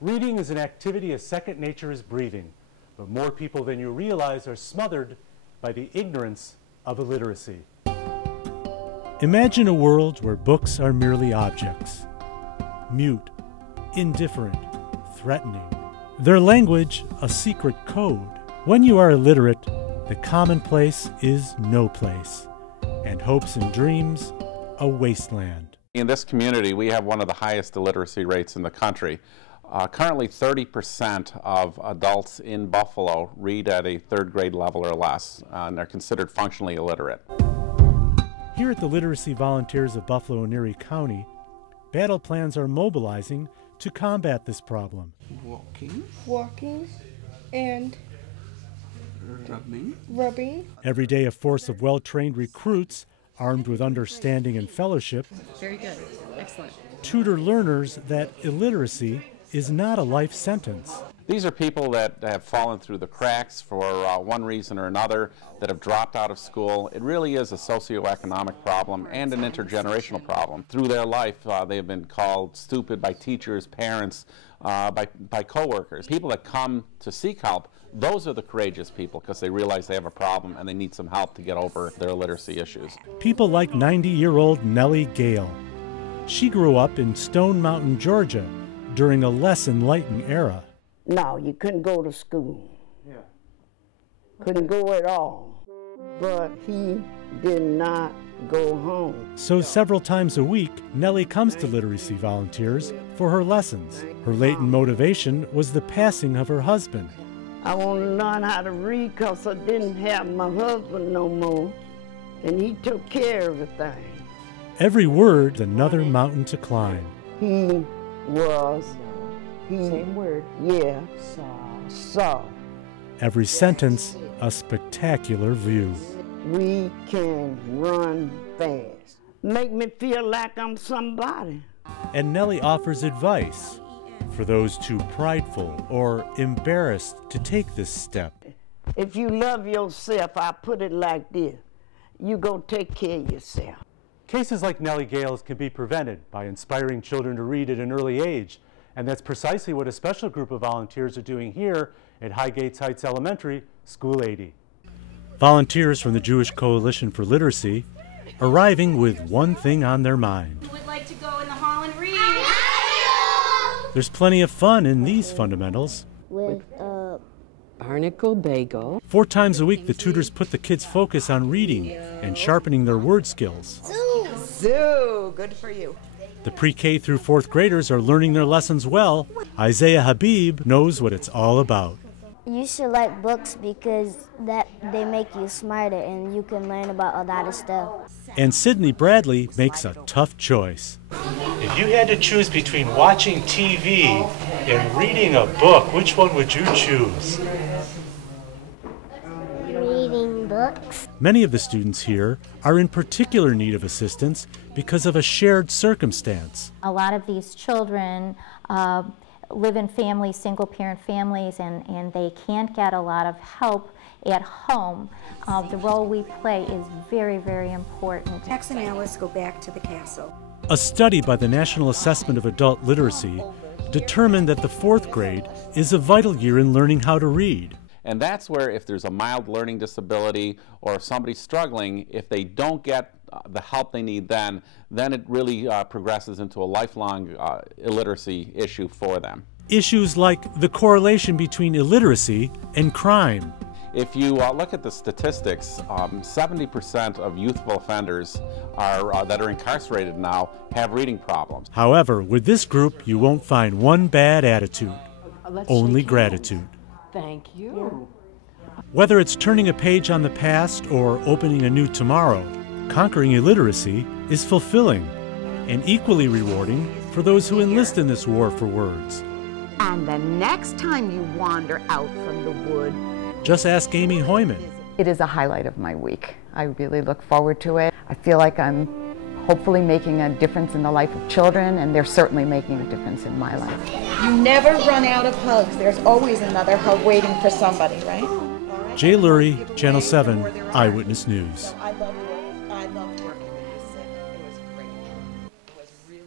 Reading is an activity as second nature as breathing, but more people than you realize are smothered by the ignorance of illiteracy. Imagine a world where books are merely objects, mute, indifferent, threatening. Their language, a secret code. When you are illiterate, the commonplace is no place, and hopes and dreams a wasteland. In this community, we have one of the highest illiteracy rates in the country. Currently, 30% of adults in Buffalo read at a third grade level or less, and are considered functionally illiterate. Here at the Literacy Volunteers of Buffalo and Erie County, battle plans are mobilizing to combat this problem. Walking, and rubbing. Every day a force of well-trained recruits, armed with understanding and fellowship, very good, excellent, tutor learners that illiteracy is not a life sentence. These are people that have fallen through the cracks for one reason or another, that have dropped out of school. It really is a socioeconomic problem and an intergenerational problem. Through their life, they have been called stupid by teachers, parents, by coworkers. People that come to seek help, those are the courageous people because they realize they have a problem and they need some help to get over their illiteracy issues. People like 90-year-old Nellie Gale. She grew up in Stone Mountain, Georgia, during a less enlightened era. No, you couldn't go to school. Yeah. Couldn't go at all. But he did not go home. So several times a week, Nellie comes to Literacy Volunteers for her lessons. Her latent motivation was the passing of her husband. I want to learn how to read because I didn't have my husband no more, and he took care of everything. Every word, another mountain to climb. Same word. Yeah. Saw. Every sentence, a spectacular view. We can run fast. Make me feel like I'm somebody. And Nellie offers advice for those too prideful or embarrassed to take this step. If you love yourself, I put it like this, you go take care of yourself. Cases like Nellie Gale's can be prevented by inspiring children to read at an early age. And that's precisely what a special group of volunteers are doing here at Highgates Heights Elementary, School 80. Volunteers from the Jewish Coalition for Literacy arriving with one thing on their mind. Who would like to go in the hall and read? There's plenty of fun in these fundamentals. With barnacle bagel. 4 times a week, the tutors put the kids' focus on reading and sharpening their word skills. Zoo, good for you. The pre-K through 4th graders are learning their lessons well. Isaiah Habib knows what it's all about. You should like books because they make you smarter and you can learn about a lot of stuff. And Sydney Bradley makes a tough choice. If you had to choose between watching TV and reading a book, which one would you choose? Reading books. Many of the students here are in particular need of assistance because of a shared circumstance. A lot of these children live in families, single-parent families, and they can't get a lot of help at home. The role we play is very, very important. Tex and Alice go back to the castle. A study by the National Assessment of Adult Literacy determined that the 4th grade is a vital year in learning how to read. And that's where if there's a mild learning disability or if somebody's struggling, if they don't get the help they need then it really progresses into a lifelong illiteracy issue for them. Issues like the correlation between illiteracy and crime. If you look at the statistics, 70% of youthful offenders that are incarcerated now have reading problems. However, with this group, you won't find one bad attitude, only gratitude. Thank you. Whether it's turning a page on the past or opening a new tomorrow, conquering illiteracy is fulfilling and equally rewarding for those who enlist in this war for words. And the next time you wander out from the wood, just ask Amy Hoyman. It is a highlight of my week. I really look forward to it. I feel like I'm hopefully making a difference in the life of children, and they're certainly making a difference in my life. You never run out of hugs. There's always another hug waiting for somebody, right? Jay Lurie, Channel 7, Eyewitness News.